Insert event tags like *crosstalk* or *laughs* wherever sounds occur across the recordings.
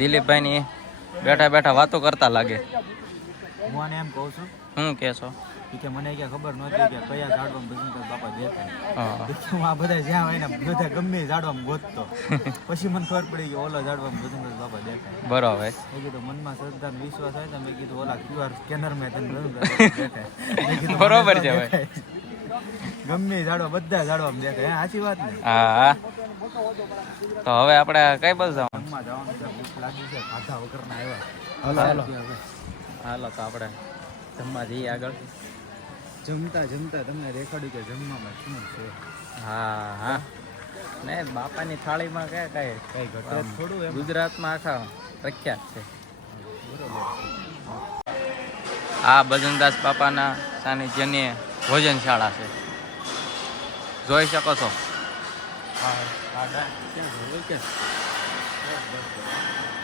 દિલીપભાઈ ની બેઠા બેઠા વાતો કરતા લાગે. હું આને એમ કહું છું શું કેશો ઈ કે મને કે ખબર નહોતી કે કયા ઝાડવા બસંતર બાપા દેતા હું. આ બધા જ્યાં હોય ને બધા ગમે એ ઝાડવામાં ગોતતો. *laughs* પછી મને ખબર પડી કે ઓલા ઝાડવા બસંતર બાપા દેતા બરાબર. મેં કીધું મનમાં શ્રદ્ધા વિશ્વાસ હોય તો મેં કીધું ઓલા ક્યુઆર સ્કેનર *laughs* મેં તને મને બરોબર છે ભાઈ. ગમે ઝાડવા બધા ઝાડવા દેખાય. હા સાચી વાત ને? હા તો હવે આપણે કઈ બાજુ જવાનું જમવા જવાનું છે ભૂખ લાગી છે ખાધા વગરના આવ્યા હાલો, હાલો. હાલો તો આપણે જમવા જઈએ આગળ. જમતા જમતા. તમને રેખાડ્યું કે જમવામાં શું છે? હા હા. ને બાપાની થાળીમાં કઈ કઈ કઈ ઘટે થોડું ગુજરાતમાં આખા પ્રખ્યાત છે. આ ભજનદાસ બાપાના સાનિધ્યની ભોજનશાળા છે. જોઈ શકો છો.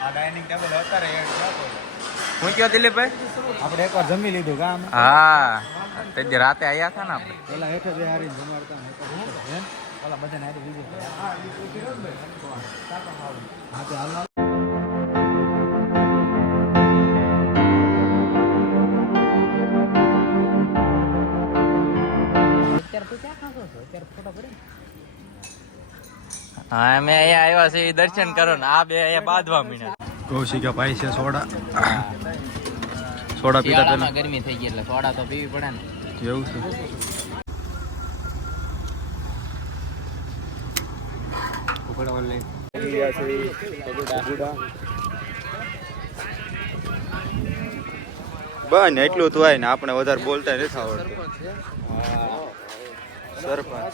આ ડાઇનિંગ ટેબલ અત્યારે એડ રાખો શું કયો દિલીપભાઈ? આપણે એકવાર જમી લીધું ગામ. હા તે જે રાતે આયા હતા ને આપણે. પેલા હેઠે બે હારી જમાડતા ને હેઠે બેઠા. હે? ઓલા બધાને હા તો હાલ હાલ. હા અમે અહીંયા આવ્યા છે દર્શન કરો ને. આ બે અહીંયા બાંધવા મીના કૌશિકા પાઈ છે સોડા. સોડા પીતા પેલા ગરમી થઈ ગઈ એટલે સોડા તો પીવી પડે ને. એવું છે. બન એટલું તો હોય ને આપણે વધારે બોલતા નથી આવડતું. સરપંચ.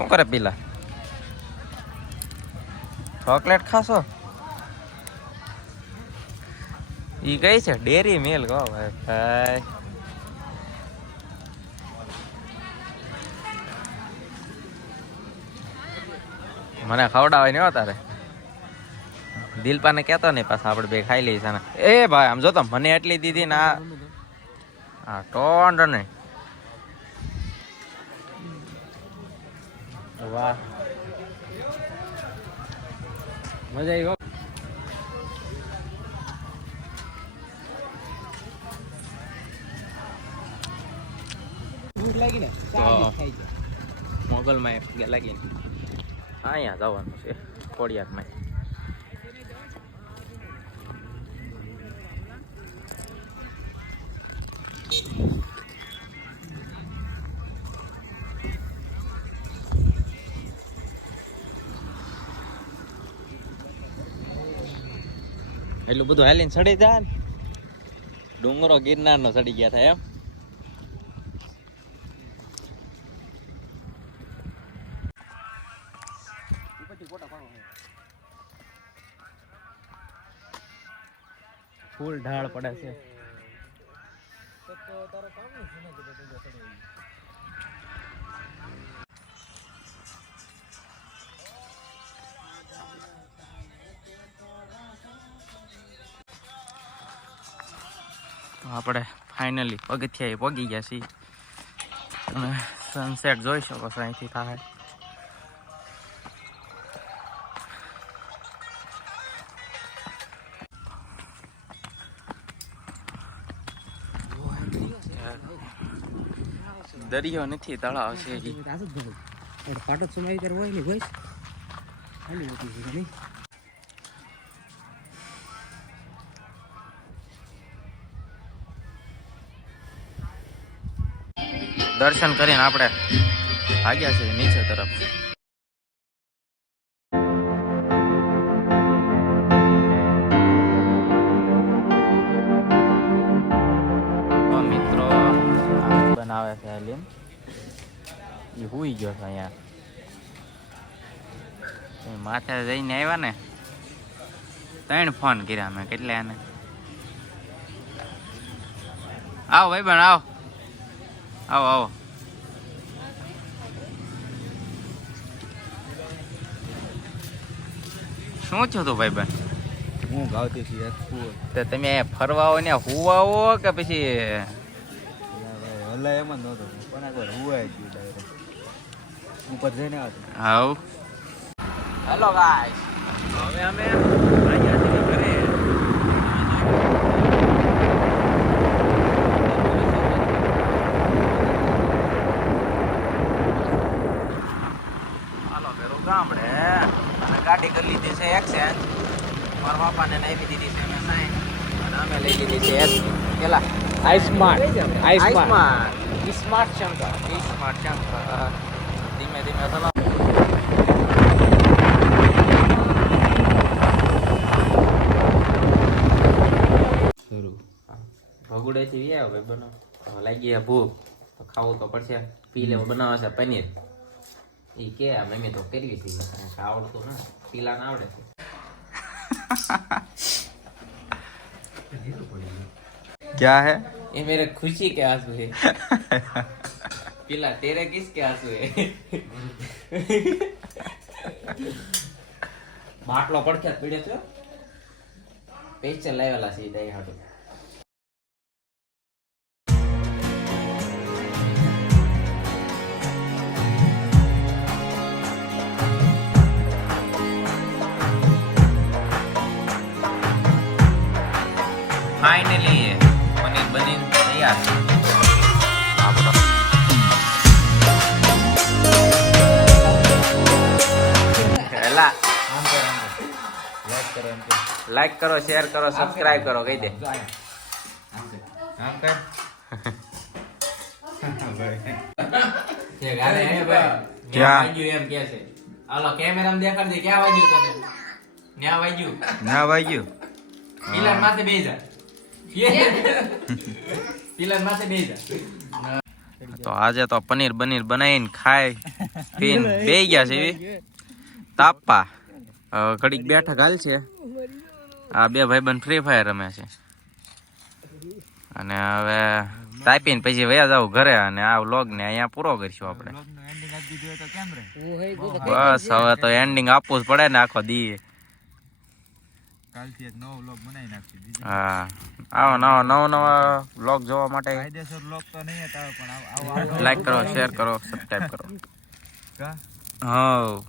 શું કરે પેલા? ચોકલેટ ખાશો? ઈ કઈ છે, ડેરી મિલ્ક. કહો ભાઈ ભાઈ. મને ખવડાવે નહીં તારે. દિલપાને કહેતો નહીં, પાછા આપણે બે ખાઈ લઈશ એ ભાઈ, આમ જો તો મને એટલી દીધી ને આ ટોંડ નહીં. વાહ. મજા આવી લાગી ને? મોગલમાં લાગી. અહીંયા જવાનું છે. ખોડિયારમાં. એટલું બધું હાલીને ચડી જાય ને. ડુંગરો ગિરનારનો ચડી ગયા થાય એમ. ફૂલ ઢાળ પડે છે. તો આપણે ફાઇનલી પગથિયા પગી ગયા છીએ. તમે સનસેટ જોઈ શકો છો, અહીંથી થાય. દરિયો નથી, તળાવ છે. પાટો ત્યારે હોય ને ભાઈ દર્શન કરીને આપણે ભાગ્યા છે નીચે તરફ. બનાવે છે હલીમ. એ હુઈ ગયો છે અહીંયા. માથે જઈને આવ્યા ને, ત્રણ ફોન કર્યા મેં. કેટલા એને? આવો ભાઈ પણ આવો. આવો આવો. શું છો તું ભાઈ ભાઈ હું ગાવતી છું યાર તો તમે અહીંયા ફરવા આવો ને હુવા આવો કે પછી હલા એમ જ નહોતો પણ આગળ હુવા હુવાય ગયું ડાયરેક્ટ ઉપર જઈને આવ હાઉ. હેલો ગાઈસ હવે અમે આવ્યા છીએ ઘરે હાલો ભેરું ગામડે અને ગાડી કરી લીધી છે એક્સચેન્જ મારા બાપાને નાખી દીધી છે અમે સાઈન અને અમે લઈ લીધી છે એસ પેલા i smart I smart. Shankar smart. Shankar ધીમે ધીમે ચલાવો ભગુડેથી વી આવ્યો ભાઈ બનો લાગી ગયા ભૂખ. તો ખાવું તો પડશે. પી લેવું બનાવે છે પનીર. એ કે મેં મમ્મી તો કરવી હતી આવડતું ને પીલા ના આવડે છે ક્યાં હે ये मेरे खुशी के आंसू है पिला तेरे किसके आंसू है બાટલો પડખ્યાત પીડ્યો છો પેચર લાવેલા છે દઈ હાટુ ફાઇનલી પનીર બનીને તૈયાર. લાઈક કરો શેર કરો સબસ્ક્રાઇબ કરો કહી દે. ક્યાં? વાગ્યું એમ કે છે. હાલો કેમેરામાં દેખાડ દે ક્યાં વાગ્યું તને? ન્યા વાગ્યું? ના વાગ્યું. પિલર માથે બેહી જા. પિલર માથે બેહી જા તો આજે તો પનીર બનીર બનાવીને ખાઈ પીને *laughs* બે ગયા છે એવી. તાપા ઘડીક બેઠક હાલ છે. આ બે ભાઈબંધ ફ્રી ફાયર રમે છે. અને હવે તાપીને પછી વયા જાવ ઘરે અને આ વ્લોગ ને અહીંયા પૂરો કરીશું આપણે. બસ હવે તો એન્ડિંગ આપવું જ પડે ને આખો દી. કાલથી એક નવો બ્લોગ બનાવી નાખશું. હા. આવો નવા નવા નવા વ્લોગ જોવા માટે. કાયદેસર બ્લોગ તો નહીં હતા પણ લાઈક કરો શેર કરો સબસ્ક્રાઇબ કરો. હા.